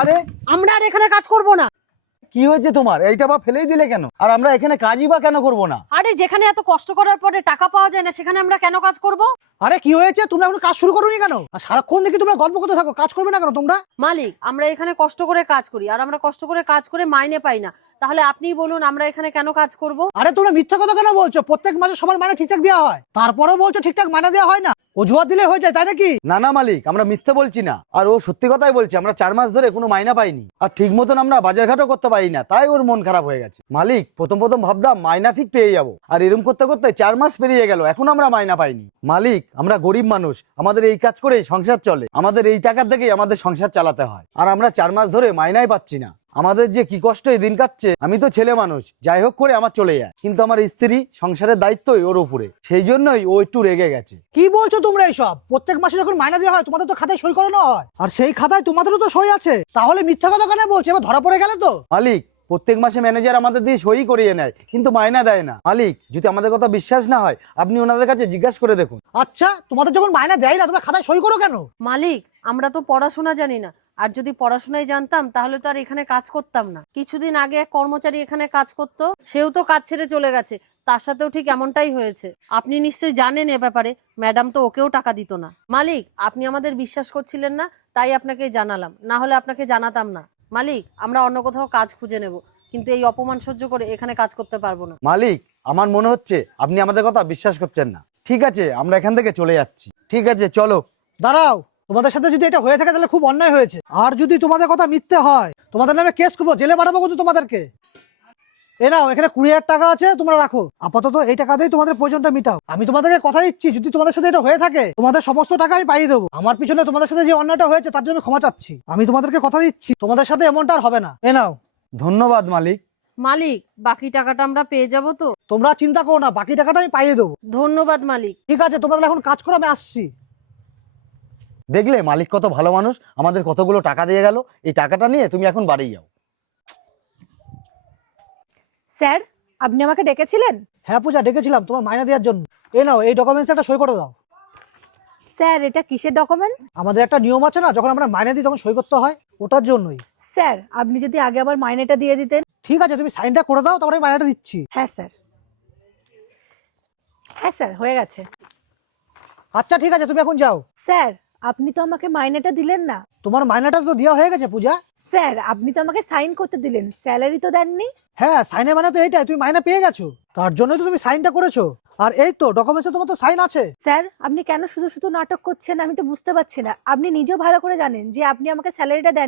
আরে আমরা আর এখানে কাজ করব না। কি হয়েছে তোমার? এইটা বা ফেলেই দিলে কেন? আর আমরা এখানে কাজই বা কেন করব না? আরে যেখানে এত কষ্ট করার পরে টাকা পাওয়া যায় না সেখানে আমরা কেন কাজ করব? আরে কি হয়েছে? তোমরা এখন কাজ শুরু করোনি কেন? আর সারাক্ষণ দেখি তোমরা গল্প করতে থাকো, কাজ করবে না কেন তোমরা? মালিক, আমরা এখানে কষ্ট করে কাজ করি আর আমরা কষ্ট করে কাজ করে মাইনে পাই না, তাহলে আপনিই বলুন আমরা এখানে কেন কাজ করব? আরে তোমরা মিথ্যা কথা কেন বলছো? প্রত্যেক মাসে সবার মাইনে ঠিকঠাক দেওয়া হয়, তারপরেও বলছো ঠিকঠাক মাইনে দেওয়া হয় না। অজুহাত দিলে হয়ে যায়, তাই নাকি? না না মালিক, আমরা মিথ্যে বলছি না, আর ও সত্যি কথাই বলছে। আমরা 4 মাস ধরে কোনো মাইনা পাইনি, আর ঠিক মতন আমরা বাজারঘাটও করতে পারি না, তাই ওর মন খারাপ হয়ে গেছে। মালিক, প্রথম প্রথম ভাবতাম মাইনা ঠিক পেয়ে যাবো, আর এরকম করতে করতে 4 মাস পেরিয়ে গেল, এখন আমরা মাইনা পাইনি। মালিক, আমরা গরিব মানুষ, আমাদের এই কাজ করেই সংসার চলে, আমাদের এই টাকা থেকেই আমাদের সংসার চালাতে হয়, আর আমরা 4 মাস ধরে মাইনাই পাচ্ছি না। আমাদের যে কি কষ্ট এই দিন কাটছে। আমি তো ছেলে মানুষ, যাই হোক করে আমার চলে যায়, কিন্তু আমার স্ত্রী, সংসারের দায়িত্বই ওর উপরে, সেই জন্যই ও একটু রেগে গেছে। কি বলছো তোমরা এইসব? প্রত্যেক মাসে যখন মাইনে দেওয়া হয় তোমাদের তো খাতায় সই করানো হয়, আর সেই খাতায় তোমাদেরও তো সই আছে, তাহলে মিথ্যা কথা কেন বলছে? এবার ধরা পড়ে গেলে তো। মালিক, প্রত্যেক মাসে ম্যানেজার আমাদের দিয়ে সই করিয়ে নেয়, কিন্তু মাইনা দেয় না। মালিক, যদি আমাদের কথা বিশ্বাস না হয় আপনি ওনাদের কাছে জিজ্ঞাসা করে দেখুন। আচ্ছা, তোমাদের যখন মাইনে দেয় না তোমরা খাতায় সই করো কেন? মালিক, আমরা তো পড়াশোনা জানি না, আর যদি পড়াশোনায় জানতাম তাহলে তো আর এখানে কাজ করতাম না। কিছুদিন আগে এক কর্মচারী এখানে কাজ করতো, সেও তো কাজ ছেড়ে চলে গেছে, তার সাথেও ঠিক এমনটাই হয়েছে। আপনি নিশ্চয়ই জানেন এ ব্যাপারে, ম্যাডাম তো ওকেও টাকা দিত না। মালিক, আপনি আমাদের বিশ্বাস করছিলেন না, তাই আপনাকে জানালাম, না হলে আপনাকে জানাতাম না। মালিক, আমরা অন্য কোথাও কাজ খুঁজে নেব, কিন্তু এই অপমান সহ্য করে এখানে কাজ করতে পারবো না। মালিক, আমার মনে হচ্ছে আপনি আমাদের কথা বিশ্বাস করছেন না। ঠিক আছে, আমরা এখান থেকে চলে যাচ্ছি। ঠিক আছে, চলো। দাঁড়াও, তোমাদের সাথে যদি এটা হয়ে থাকে তাহলে খুব অন্যায় হয়েছে, আর যদি তোমাদের কথা মিথ্যে হয় তোমাদের নামে কেস করবো, জেলে পাঠাবো কিন্তু তোমাদেরকে। এ নাও, এখানে 20,000 টাকা আছে, তোমরা রাখো। আপাতত এই টাকা দিয়ে তোমাদের প্রয়োজনটা মিটাও। আমি তোমাদেরকে কথা দিচ্ছি, যদি তোমাদের সাথে এটা হয়ে থাকে তোমাদের সমস্ত টাকা আমি পাইয়ে দেবো। আমার পিছনে তোমাদের সাথে যে অন্যায়টা হয়েছে তার জন্য ক্ষমা চাচ্ছি। আমি তোমাদেরকে কথা দিচ্ছি তোমাদের সাথে এমনটা আর হবে না। এ নাও। ধন্যবাদ মালিক। মালিক, বাকি টাকাটা আমরা পেয়ে যাব তো? তোমরা চিন্তা করো না, বাকি টাকাটা আমি পাইয়ে দেবো। ধন্যবাদ মালিক। ঠিক আছে, তোমরা তাহলে এখন কাজ করো, আমি আসছি। দেখলে মালিক কত ভালো মানুষ, আমাদের কতগুলো টাকা দিয়ে গেল। এই টাকাটা নিয়ে তুমি এখন বাড়ি যাও। স্যার, আপনি আমাকে ডেকেছিলেন? হ্যাঁ পূজা, ডেকেছিলাম তোমার মাইনে দেওয়ার জন্য। এ নাও, এই ডকুমেন্টস একটা সই করে দাও। স্যার, এটা কিসের ডকুমেন্টস? আমাদের একটা নিয়ম আছে না, যখন আমরা মাইনে দিই তখন সই করতে হয়, ওটার জন্যই। স্যার, আপনি যদি আগে আবার মাইনেটা দিয়ে দিতেন। ঠিক আছে, তুমি সাইনটা করে দাও, তারপরে আমি মাইনেটা দিচ্ছি। হ্যাঁ স্যার। হ্যাঁ স্যার, হয়ে গেছে। আচ্ছা ঠিক আছে, তুমি এখন যাও। স্যার, আপনি তো আমাকে মাইনেটা দিলেন না। তোমার মাইনেটা তো দেওয়া হয়ে গেছে পূজা। স্যার, আপনি তো আমাকে সাইন করতে দিলেন, স্যালারি তো দেননি। হ্যাঁ, সাইনে মানে তো এইটাই, তুমি মাইনে পেয়ে গেছো, তার জন্যই তো তুমি সাইনটা করেছো। আর এই তো ডকুমেন্টসে তোমার তো সাইন আছে। স্যার, আপনি কেন শুধু শুধু নাটক করছেন আমি তো বুঝতে পারছি না। আপনি নিজেও ভালো করে জানেন যে আপনি আমাকে স্যালারিটা দেন।